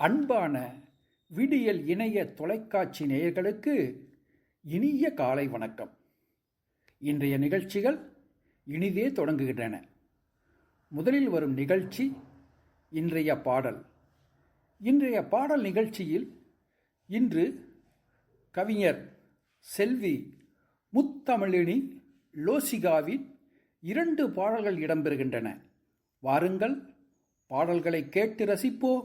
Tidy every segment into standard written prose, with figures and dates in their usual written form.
அன்பான விடியல் இணைய தொலைக்காட்சி நேயர்களுக்கு இனிய காலை வணக்கம். இன்றைய நிகழ்ச்சிகள் இனிதே தொடங்குகின்றன. முதலில் வரும் நிகழ்ச்சி இன்றைய பாடல். இன்றைய பாடல் நிகழ்ச்சியில் இன்று கவிஞர் செல்வி முத்தமிழினி லோசிகாவின் 2 பாடல்கள் இடம்பெறுகின்றன. வாருங்கள், பாடல்களை கேட்டு ரசிப்போம்.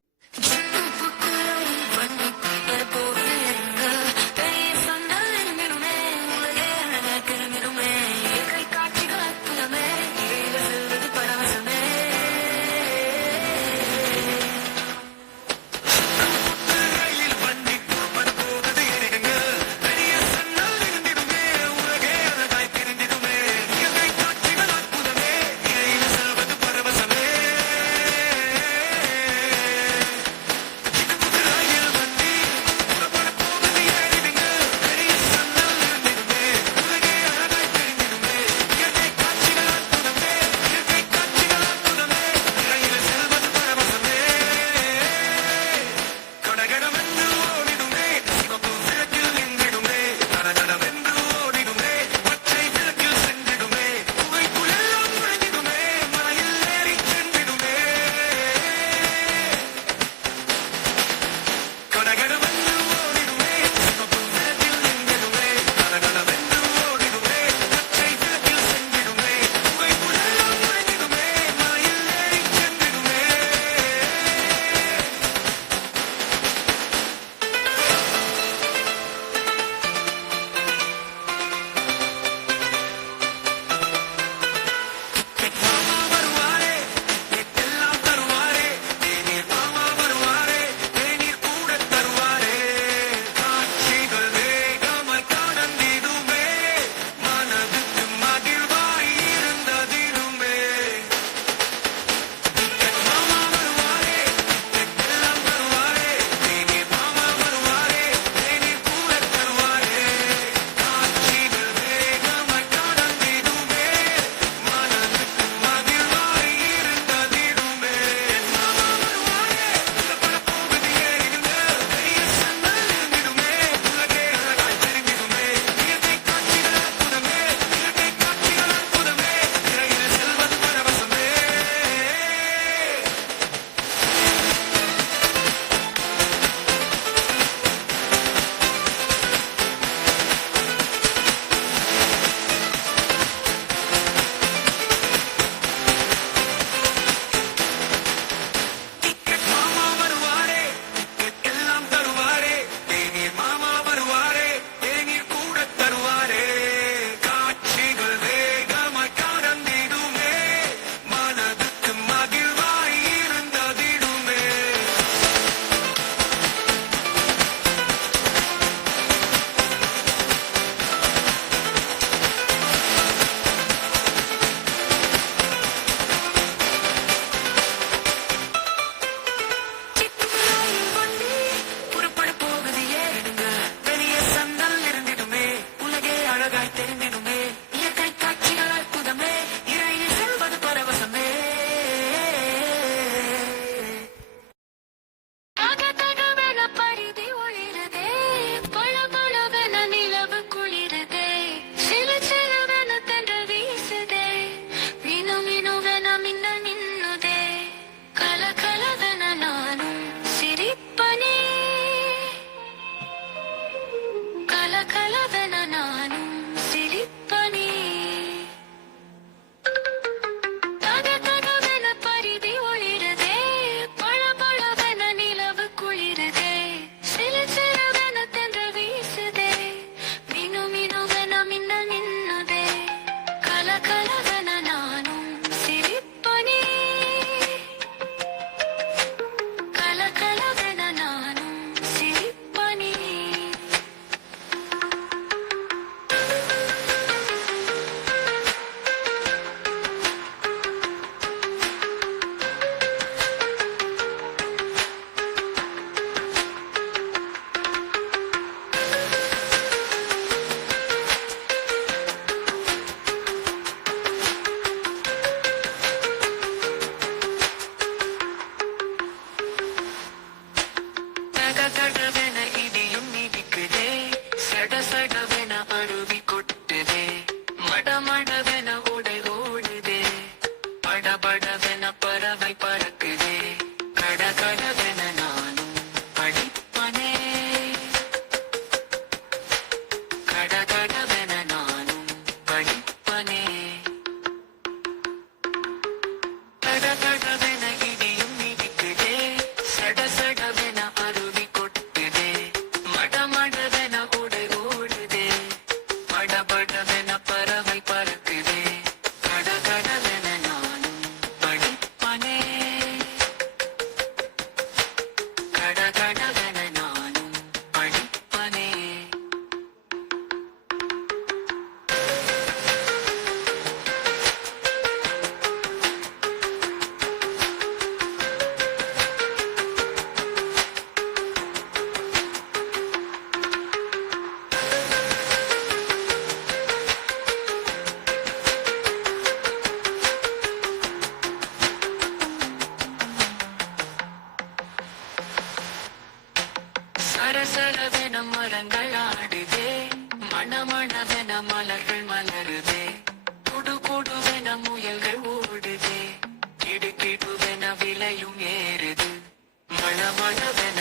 கடகடவென இடியும் இடிக்குதே, சடசடவென அருவி கொட்டுதே, மடமடவென உடை ஓடுதே, படபடவென பறவை பறக்குதே, கடகடவென நானும் படிப்பனே, கடகடவென நானும் படிப்பனே. கடகடவென இடியும் இடிக்குதே, சடசடவென அருவி கொட்டுதே, மடமடவென உடை ஓடுதே, படபடவென பறவை பறக்குதே, கடகடவென நானும் படிப்பனே, கடகடவென நானும் படிப்பனே. சரசரவென மரங்கள் ஆடுதே, மணமணவென மலர்கள் மலருதே, குடு குடுவென முயல்கள் ஓடுதே, கிடுகிடுவென விலையும் ஏறுது, மளமளவென